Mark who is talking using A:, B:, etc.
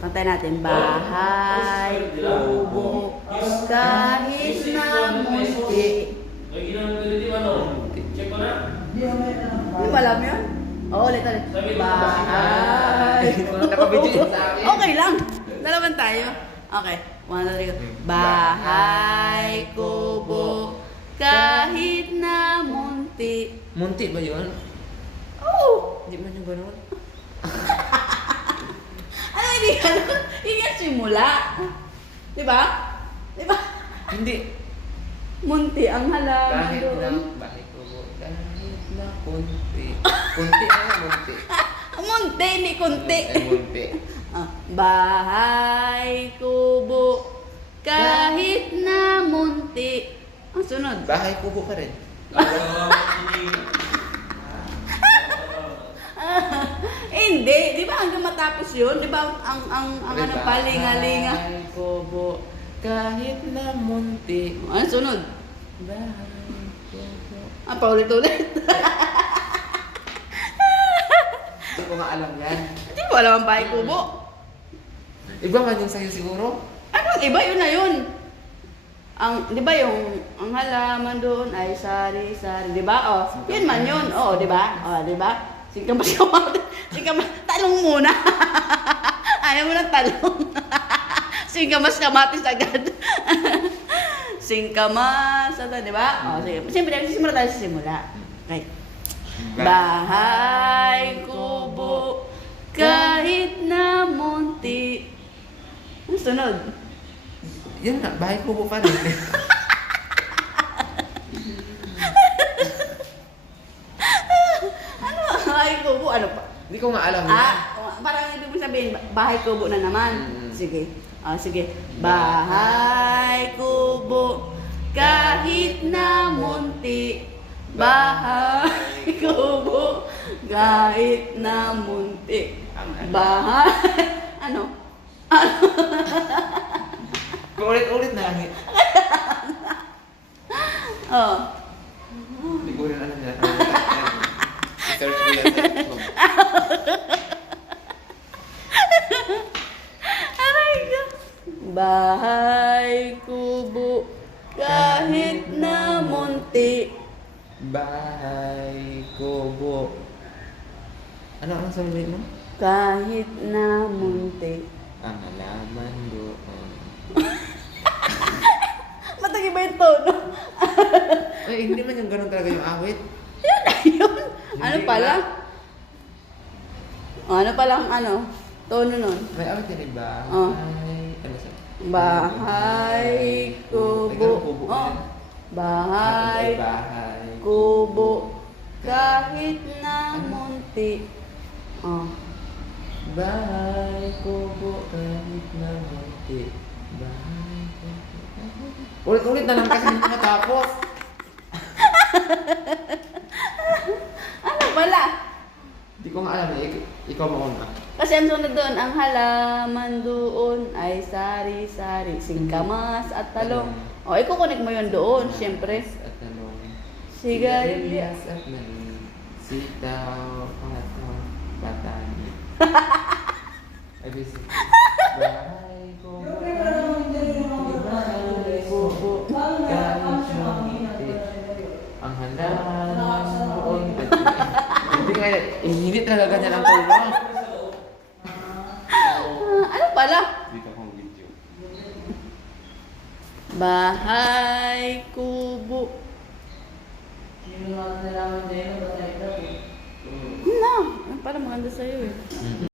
A: Kantayin natin. Bahay, kubo, kahit na munti. Hindi mo alam yun? Oo, ulit. Bahay, kubo. Okay lang. Dalaman tayo. Okay. 1, 2, 3, go. Bahay, kubo, kahit na munti.
B: Munti ba yun?
A: Oo.
B: Hindi man yung gano'n.
A: Ano hindi ganun? Hindi nga simula. Diba? Diba?
B: Hindi.
A: Munti ang halaman
B: Kahit
A: doon.
B: na, bakit ko po, kahit na kunti. Kunti ano, munti.
A: Munti, hindi kunti.
B: Ay, munti.
A: Bahay, kubo, kahit na munti. Ang sunod.
B: Bahay kubo pa rin.
A: Hindi, di ba hanggang matapos yun? Di ba ang ano, palingalinga?
B: Bahay kubo, kahit na munti.
A: Ano sunod?
B: Bahay kubo.
A: Paulit-ulit.
B: Hindi ko nga alam yan.
A: Hindi mo alam ang bahay kubo.
B: Iba man yung sa'yo siguro?
A: Anong iba yun na yun? Di ba yung ang halaman doon ay sari-sari, di ba? Oh, yun man yun. Oh, di ba? Oh, di ba? Singkamas, talong muna. Ayaw mo ng talong. Singkamas, kamatis agad. Singkamas, di ba? Oh, sige. Siyempre, nagsisimula tayo sa simula. Okay. Bahay, kubo, kahit na munti. Ang sunod.
B: Yan na, bahay kubo pa rin.
A: Ano? Bahay kubo, ano pa?
B: Hindi ko nga alam yan.
A: Parang ibig sabihin, bahay kubo na naman. Sige. Sige. Bahay kubo, kahit na munti. Bahay kubo, kahit na munti. Bahay, ano?
B: Ulit-ulit na lang.
A: Oh.
B: Hindi ko rin alam yan. I-search ko yan sa YouTube.
A: Aray ko. Bahay kubo, kahit na munti.
B: Bahay kubo. Ano ang sabihin mo?
A: Kahit na munti.
B: Ang halaman doon.
A: Matagi ba yung tono?
B: Ay, hindi man yung ganun talaga yung awit.
A: Yun na yun. Ano
B: Hindi
A: pala?
B: na.
A: Ano palang tono nun?
B: May awit din iba.
A: Oh.
B: Ano sa?
A: Bahay,
B: Ay, ganun
A: kubo.
B: kubo
A: Oh.
B: yan.
A: Bahay,
B: Bahay.
A: kubo, kahit na munti. Oh.
B: Bahay kubo kahit na munti. Bahay kubo. Ulit-ulit na lang kasi hindi matapos.
A: Ano pala?
B: Hindi ko nga alam eh. Ikaw mo una.
A: Kasi ang sunod doon, ang halaman doon ay sari-sari, singkamas at talong. O, ikukunik mo yun doon, siyempre.
B: At talong.
A: Sigarilyas.
B: At mani. Sitaw. Pato. Batani. Ay, basic. Bahay kubo. Bahay kubo. Kahit na munti. Ang halaman doon. Hindi nga, hindi talaga ganyan ang tono.
A: Ano pala?
B: Dito akong video.
A: Bahay, kubo. Na, parang maganda sa'yo eh.